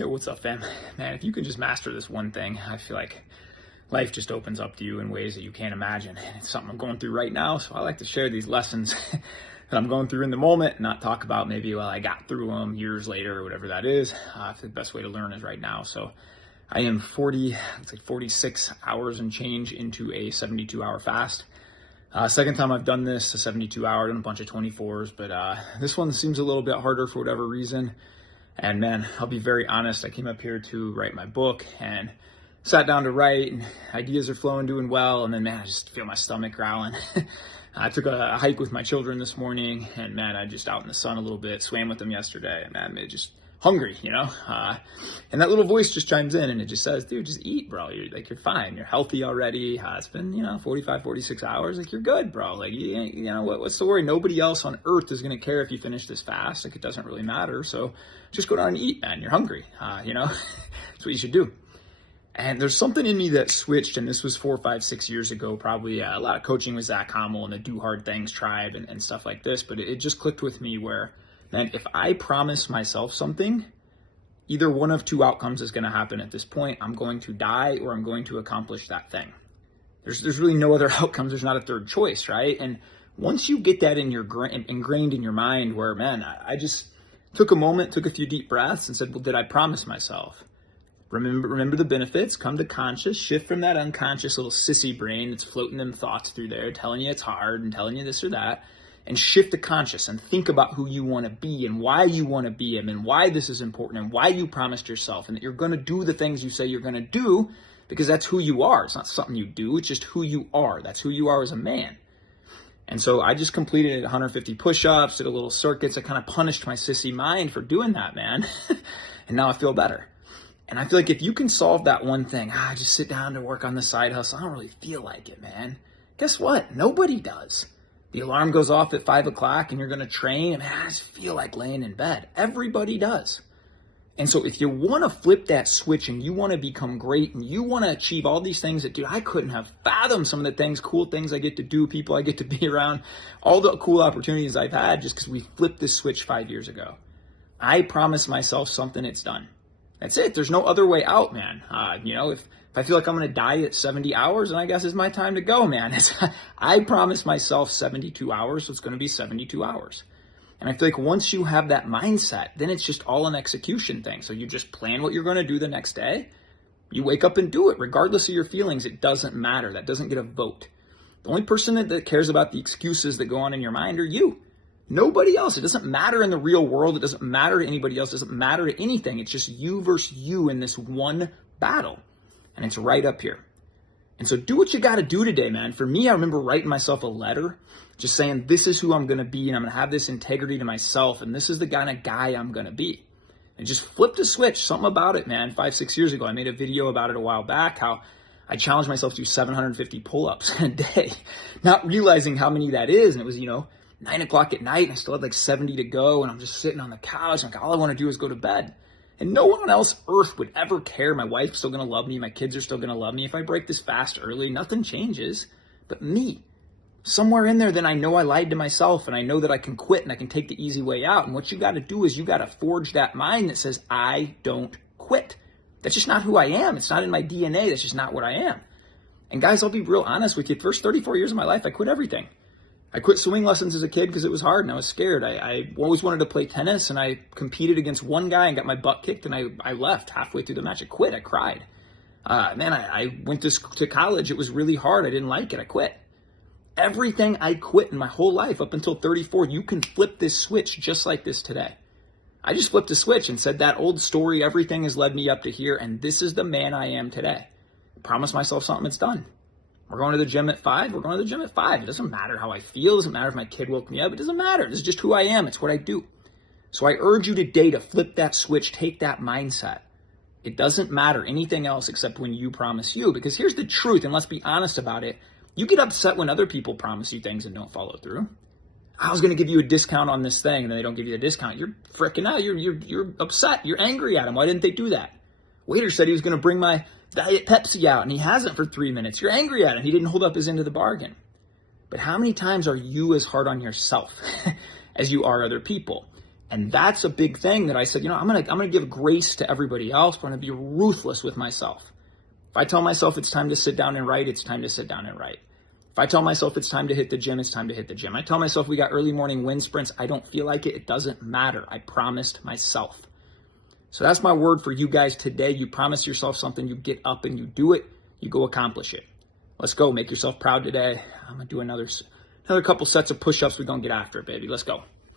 Yo, what's up, fam? Man, if you can just master this one thing, I feel like life just opens up to you in ways that you can't imagine. And it's something I'm going through right now, so I like to share these lessons that I'm going through in the moment, not talk about maybe, well, I got through them years later or whatever that is. I think the best way to learn is right now. So I am 46 hours and change into a 72-hour fast. Second time I've done this, a 72-hour, done a bunch of 24s, but this one seems a little bit harder for whatever reason. And man, I'll be very honest, I came up here to write my book and sat down to write, and ideas are flowing, doing well, and then man, I just feel my stomach growling. I took a hike with my children this morning, and man, I just out in the sun a little bit, swam with them yesterday, and man, just hungry, you know? And that little voice just chimes in and it just says, dude, just eat, bro. You're fine. You're healthy already. It's been, 45, 46 hours. Like, you're good, bro. Like, what's the worry? Nobody else on earth is going to care if you finish this fast. Like, it doesn't really matter. So just go down and eat, man. You're hungry. That's what you should do. And there's something in me that switched, and this was 4, 5, 6 years ago, probably. A lot of coaching with Zach Hommel and the Do Hard Things tribe and stuff like this. But it just clicked with me where, man, if I promise myself something, either one of two outcomes is going to happen at this point. I'm going to die or I'm going to accomplish that thing. There's really no other outcomes. There's not a third choice, right? And once you get that ingrained in your mind where, man, I just took a moment, took a few deep breaths and said, well, did I promise myself? Remember the benefits, come to conscious, shift from that unconscious little sissy brain that's floating them thoughts through there, telling you it's hard and telling you this or that. And shift to conscious and think about who you want to be and why you want to be him and why this is important and why you promised yourself and that you're going to do the things you say you're going to do because that's who you are. It's not something you do. It's just who you are. That's who you are as a man. And so I just completed 150 push-ups, did a little circuits. I kind of punished my sissy mind for doing that, man. And now I feel better. And I feel like if you can solve that one thing, just sit down to work on the side hustle. I don't really feel like it, man. Guess what? Nobody does. The alarm goes off at 5 o'clock and you're going to train. And I just feel like laying in bed. Everybody does. And so if you want to flip that switch and you want to become great and you want to achieve all these things that, dude, I couldn't have fathomed some of the things, cool things I get to do, people I get to be around, all the cool opportunities I've had just because we flipped this switch 5 years ago. I promise myself something, it's done. That's it. There's no other way out, man. If I feel like I'm going to die at 70 hours, then I guess it's my time to go, man. I promised myself 72 hours, so it's going to be 72 hours. And I feel like once you have that mindset, then it's just all an execution thing. So you just plan what you're going to do the next day. You wake up and do it, regardless of your feelings. It doesn't matter. That doesn't get a vote. The only person that cares about the excuses that go on in your mind are you. Nobody else. It doesn't matter in the real world. It doesn't matter to anybody else. It doesn't matter to anything. It's just you versus you in this one battle. And it's right up here. And so do what you got to do today, man. For me, I remember writing myself a letter just saying, this is who I'm going to be, and I'm going to have this integrity to myself, and this is the kind of guy I'm going to be. And just flipped a switch, something about it, man. 5, 6 years ago, I made a video about it a while back, how I challenged myself to do 750 pull-ups in a day, not realizing how many that is. And it was, 9 o'clock at night, and I still had like 70 to go, and I'm just sitting on the couch, and all I want to do is go to bed. And no one else earth would ever care. My wife's still going to love me. My kids are still going to love me. If I break this fast early, nothing changes. But me, somewhere in there, then I know I lied to myself and I know that I can quit and I can take the easy way out. And what you got to do is you got to forge that mind that says, I don't quit. That's just not who I am. It's not in my DNA. That's just not what I am. And guys, I'll be real honest with you. The first 34 years of my life, I quit everything. I quit swimming lessons as a kid because it was hard and I was scared. I always wanted to play tennis and I competed against one guy and got my butt kicked and I left halfway through the match. I quit. I cried. I went to college. It was really hard. I didn't like it. I quit. Everything I quit in my whole life up until 34, you can flip this switch just like this today. I just flipped a switch and said that old story, everything has led me up to here and this is the man I am today. Promise myself something, it's done. We're going to the gym at 5. We're going to the gym at 5. It doesn't matter how I feel. It doesn't matter if my kid woke me up. It doesn't matter. This is just who I am. It's what I do. So I urge you today to flip that switch. Take that mindset. It doesn't matter anything else except when you promise you. Because here's the truth, and let's be honest about it. You get upset when other people promise you things and don't follow through. I was going to give you a discount on this thing, and then they don't give you a discount. You're freaking out. You're upset. You're angry at them. Why didn't they do that? Waiter said he was going to bring my Diet Pepsi out, and he hasn't for 3 minutes. You're angry at him. He didn't hold up his end of the bargain. But how many times are you as hard on yourself as you are other people? And that's a big thing that I said, I'm gonna give grace to everybody else, but I'm gonna be ruthless with myself. If I tell myself it's time to sit down and write, it's time to sit down and write. If I tell myself it's time to hit the gym, it's time to hit the gym. I tell myself we got early morning wind sprints, I don't feel like it, it doesn't matter. I promised myself. So that's my word for you guys today. You promise yourself something, you get up and you do it, you go accomplish it. Let's go, make yourself proud today. I'm gonna do another couple sets of push-ups. We're gonna get after it, baby. Let's go.